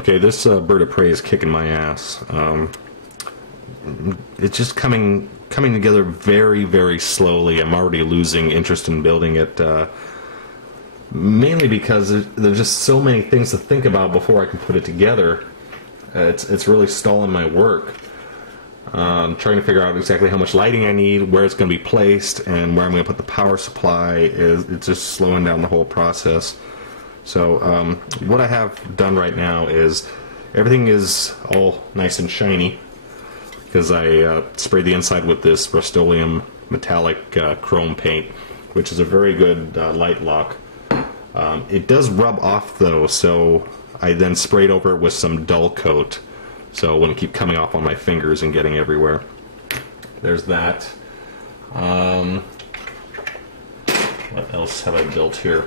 Okay, this bird of prey is kicking my ass. It's just coming together very, very slowly. I'm already losing interest in building it, mainly because there's just so many things to think about before I can put it together. It's really stalling my work. Trying to figure out exactly how much lighting I need, where it's going to be placed, and where I'm going to put the power supply. It's just slowing down the whole process. So what I have done right now is everything is all nice and shiny because I sprayed the inside with this Rust-Oleum metallic chrome paint, which is a very good light lock. It does rub off though, so I then sprayed over it with some dull coat, so it wouldn't keep coming off on my fingers and getting everywhere. There's that. What else have I built here?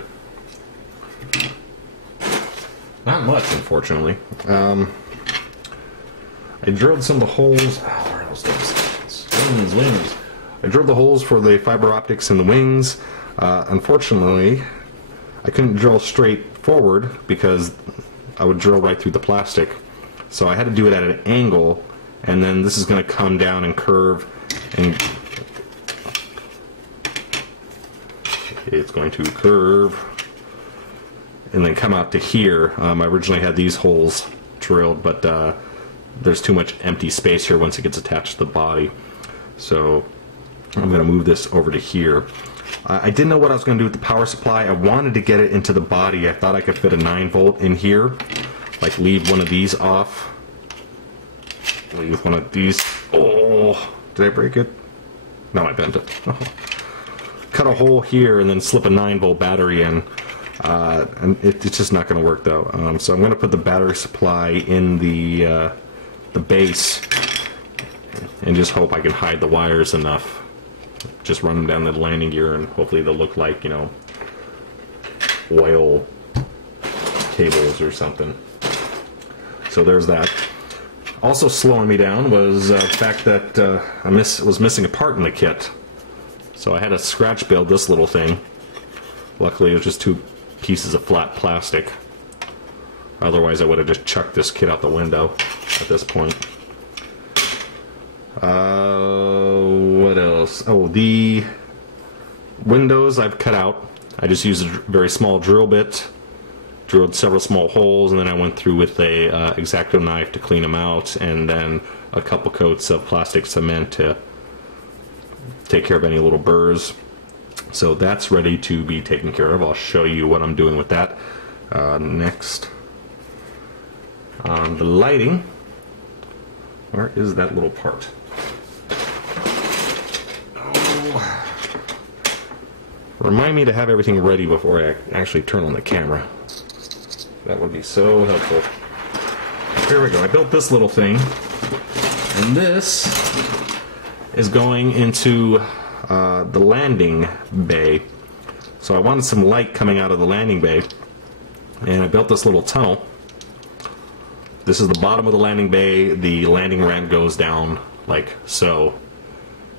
Not much, unfortunately. I drilled some of the holes. Where are those things? Wings. I drilled the holes for the fiber optics in the wings. Unfortunately, I couldn't drill straight forward because I would drill right through the plastic. So I had to do it at an angle, and then this is going to come down and curve, and it's going to curve and then come out to here. I originally had these holes drilled, but there's too much empty space here once it gets attached to the body. So I'm going to move this over to here. I didn't know what I was going to do with the power supply. I wanted to get it into the body. I thought I could fit a 9-volt in here, like leave one of these off. Leave one of these. Oh, did I break it? No, I bent it. Cut a hole here and then slip a 9-volt battery in. And it's just not going to work though. So I'm going to put the battery supply in the base and just hope I can hide the wires enough. Just run them down the landing gear and hopefully they'll look like, you know, oil cables or something. So there's that. Also slowing me down was the fact that I was missing a part in the kit. So I had to scratch build this little thing. Luckily it was just 2 pieces of flat plastic. Otherwise I would have just chucked this kit out the window at this point. What else? Oh, the windows I've cut out. I just used a very small drill bit, drilled several small holes, and then I went through with a X-Acto knife to clean them out, and then a couple coats of plastic cement to take care of any little burrs. So that's ready to be taken care of. I'll show you what I'm doing with that next. The lighting. Where is that little part? Oh. Remind me to have everything ready before I actually turn on the camera. That would be so helpful. Here we go. I built this little thing, and this is going into the landing bay. So I wanted some light coming out of the landing bay, and I built this little tunnel. This is the bottom of the landing bay. The landing ramp goes down like so.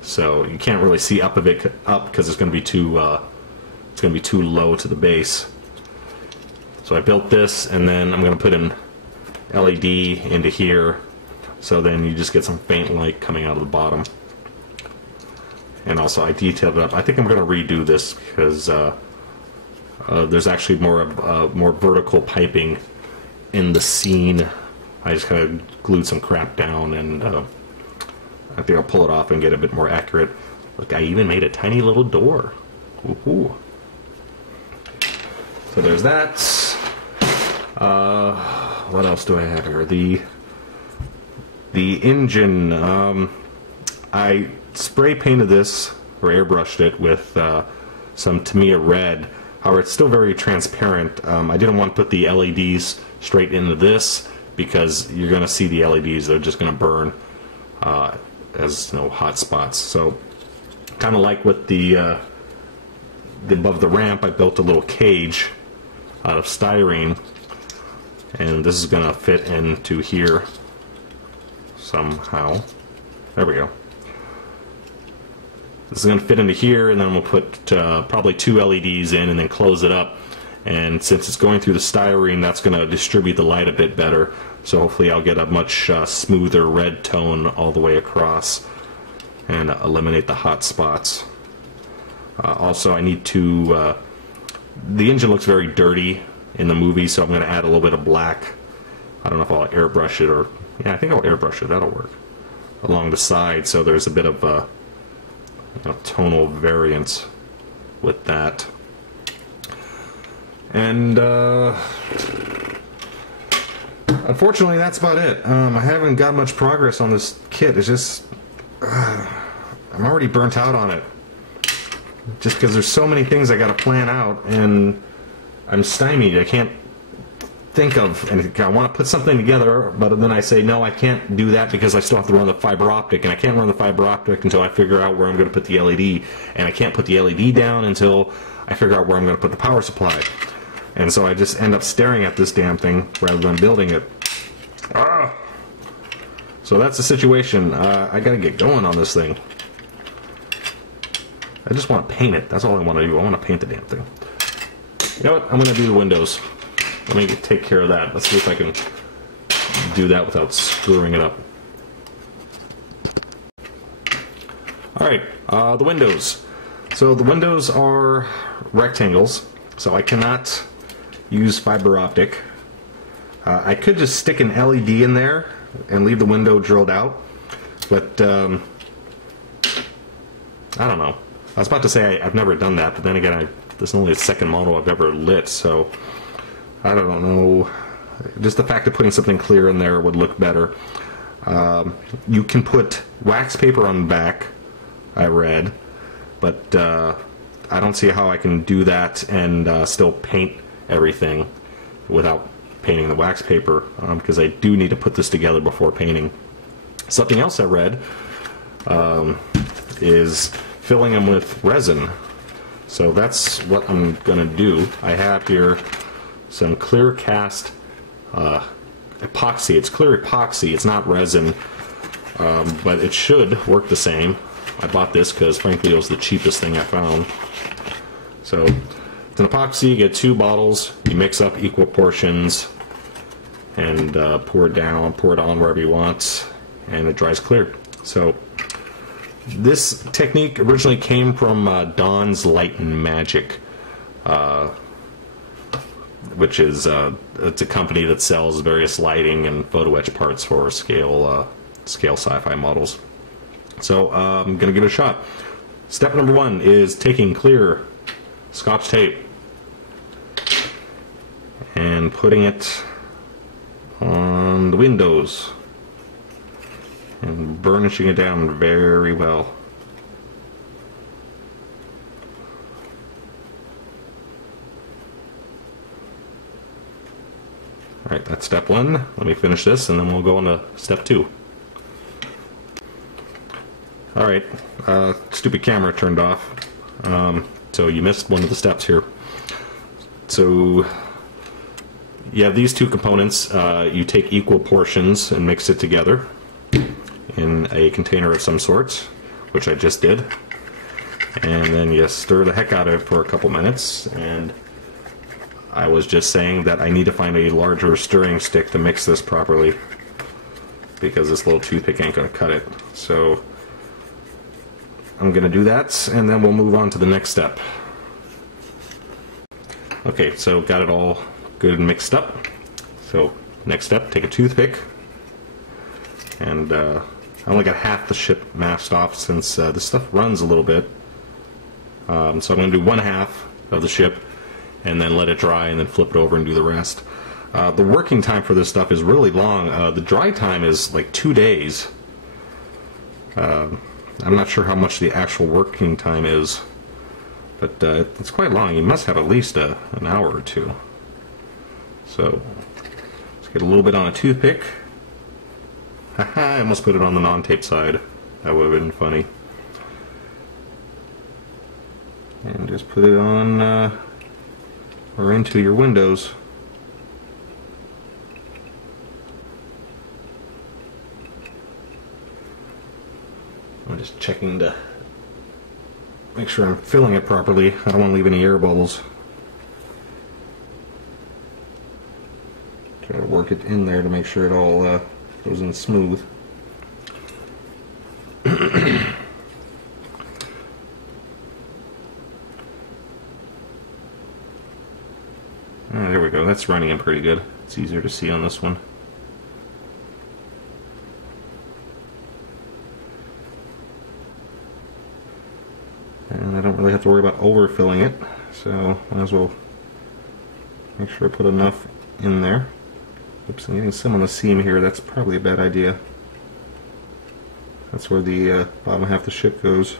So you can't really see up because it's going to be too low to the base. So I built this, and then I'm going to put an LED into here, so then you just get some faint light coming out of the bottom. And also I detailed it up. I think I'm going to redo this because there's actually more vertical piping in the scene. I just kind of glued some crap down, and I think I'll pull it off and get a bit more accurate. Look, I even made a tiny little door. Woohoo! So there's that. What else do I have here? The engine. I spray painted this, or airbrushed it, with some Tamiya red. However, it's still very transparent. I didn't want to put the LEDs straight into this because you're going to see the LEDs. They're just going to burn as, you know, hot spots. So, kind of like with the above the ramp, I built a little cage out of styrene, and this is going to fit into here somehow. There we go. This is going to fit into here, and then we'll put probably 2 LEDs in and then close it up. and since it's going through the styrene, that's going to distribute the light a bit better. So hopefully I'll get a much smoother red tone all the way across and eliminate the hot spots. Also, I need to... the engine looks very dirty in the movie, so I'm going to add a little bit of black. I don't know if I'll airbrush it or... yeah, I think I'll airbrush it. That'll work. Along the side, so there's a bit of a tonal variance with that. And unfortunately, that's about it. I haven't got much progress on this kit. It's just... I'm already burnt out on it. Just because there's so many things I got to plan out, and I'm stymied. I can't think of anything. I want to put something together, but then I say, no, I can't do that because I still have to run the fiber optic, and I can't run the fiber optic until I figure out where I'm going to put the LED, and I can't put the LED down until I figure out where I'm going to put the power supply. And so I just end up staring at this damn thing rather than building it. Ah! So that's the situation. I got to get going on this thing. I just want to paint it. That's all I want to do. I want to paint the damn thing. You know what? I'm going to do the windows. Let me take care of that. Let's see if I can do that without screwing it up. Alright, the windows. So the windows are rectangles, so I cannot use fiber optic. I could just stick an LED in there and leave the window drilled out, but I don't know. I was about to say I've never done that, but then again, this is only the second model I've ever lit, so I don't know. Just the fact of putting something clear in there would look better. You can put wax paper on the back, I read, but I don't see how I can do that and still paint everything without painting the wax paper, because I do need to put this together before painting. Something else I read is filling them with resin. So that's what I'm going to do. I have here some clear cast epoxy. It's clear epoxy, it's not resin, but it should work the same. I bought this because frankly it was the cheapest thing I found. So it's an epoxy. You get 2 bottles, you mix up equal portions and pour it down, pour it on wherever you want, and it dries clear. So this technique originally came from Dawn's Light and Magic, which is it's a company that sells various lighting and photo etch parts for scale sci-fi models. So I'm gonna give it a shot. Step number 1 is taking clear Scotch tape and putting it on the windows and burnishing it down very well. Alright, that's step 1. Let me finish this and then we'll go on to step 2. Alright, stupid camera turned off. So you missed one of the steps here. So you have these 2 components. You take equal portions and mix it together in a container of some sort, which I just did. And then you stir the heck out of it for a couple minutes. And I was just saying that I need to find a larger stirring stick to mix this properly, because this little toothpick ain't going to cut it. So I'm going to do that, and then we'll move on to the next step. Okay, so got it all good and mixed up. So next step, take a toothpick, and I only got half the ship masked off since this stuff runs a little bit. So I'm going to do 1/2 of the ship and then let it dry and then flip it over and do the rest. The working time for this stuff is really long. The dry time is like 2 days. I'm not sure how much the actual working time is, but it's quite long. You must have at least an hour or 2. So let's get a little bit on a toothpick. Haha, I almost put it on the non-tape side. That would have been funny. And just put it on or into your windows. I'm just checking to make sure I'm filling it properly. I don't want to leave any air bubbles. Try to work it in there to make sure it all goes in smooth. There we go. That's running in pretty good. It's easier to see on this one. And I don't really have to worry about overfilling it, so might as well make sure I put enough in there. Oops, I'm getting some on the seam here. That's probably a bad idea. That's where the bottom half of the ship goes.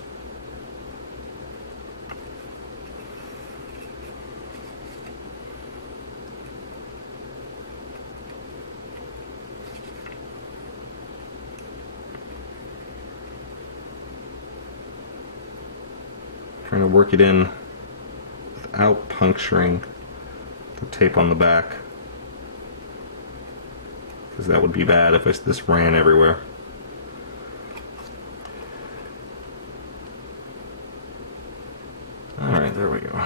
Trying to work it in without puncturing the tape on the back, because that would be bad if this ran everywhere. Alright, there we go.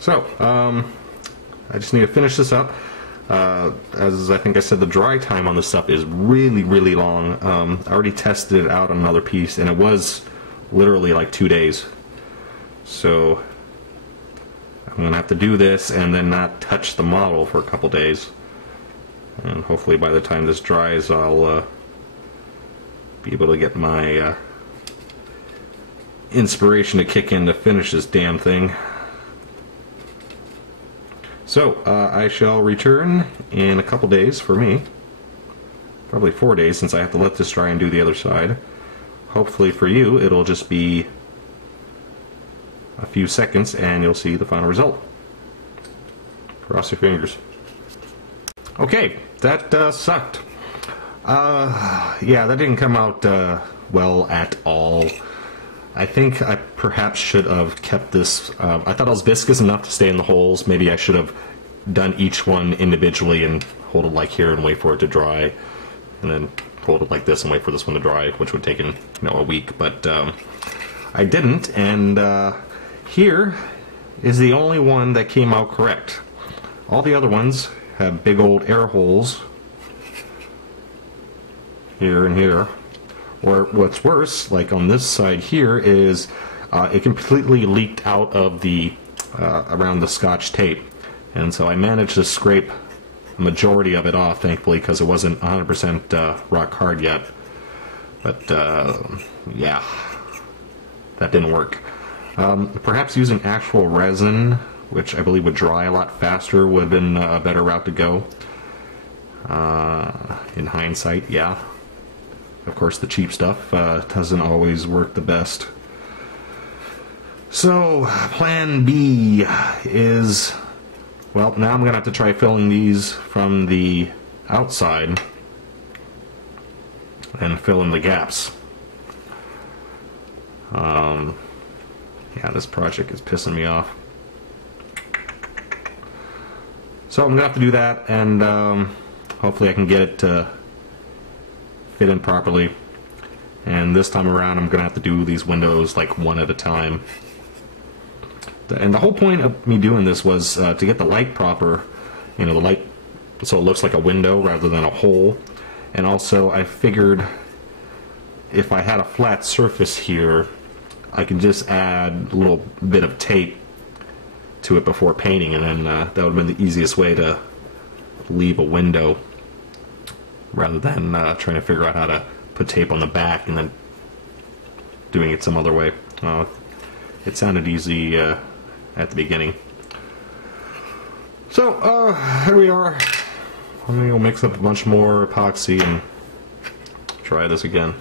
So, I just need to finish this up. As I think I said, the dry time on this stuff is really, really long. I already tested it out on another piece, and it was literally like 2 days. So I'm going to have to do this and then not touch the model for a couple days. And hopefully by the time this dries, I'll be able to get my inspiration to kick in to finish this damn thing. So I shall return in a couple days for me. Probably 4 days, since I have to let this dry and do the other side. Hopefully for you, it'll just be a few seconds and you'll see the final result. Cross your fingers. Okay, that sucked. Yeah, that didn't come out well at all. I think I perhaps should have kept this. I thought it was viscous enough to stay in the holes. Maybe I should have done each one individually and hold it like here and wait for it to dry, and then hold it like this and wait for this one to dry, which would take a week. But I didn't, and here is the only one that came out correct. All the other ones have big old air holes here and here. Or what's worse, like on this side here, is it completely leaked out of the around the Scotch tape, and so I managed to scrape the majority of it off, thankfully, because it wasn't 100% rock hard yet. But yeah, that didn't work. Perhaps using actual resin, which I believe would dry a lot faster, would have been a better route to go. In hindsight, yeah. Of course, the cheap stuff doesn't always work the best. So, plan B is, well, now I'm going to have to try filling these from the outside and fill in the gaps. Yeah, this project is pissing me off. So I'm going to have to do that, and hopefully I can get it to fit in properly. And this time around I'm going to have to do these windows like one at a time. And the whole point of me doing this was to get the light proper, the light so it looks like a window rather than a hole. And also I figured if I had a flat surface here, I could just add a little bit of tape to it before painting, and then that would have been the easiest way to leave a window, rather than trying to figure out how to put tape on the back and then doing it some other way. It sounded easy at the beginning. So here we are. I'm going to go mix up a bunch more epoxy and try this again.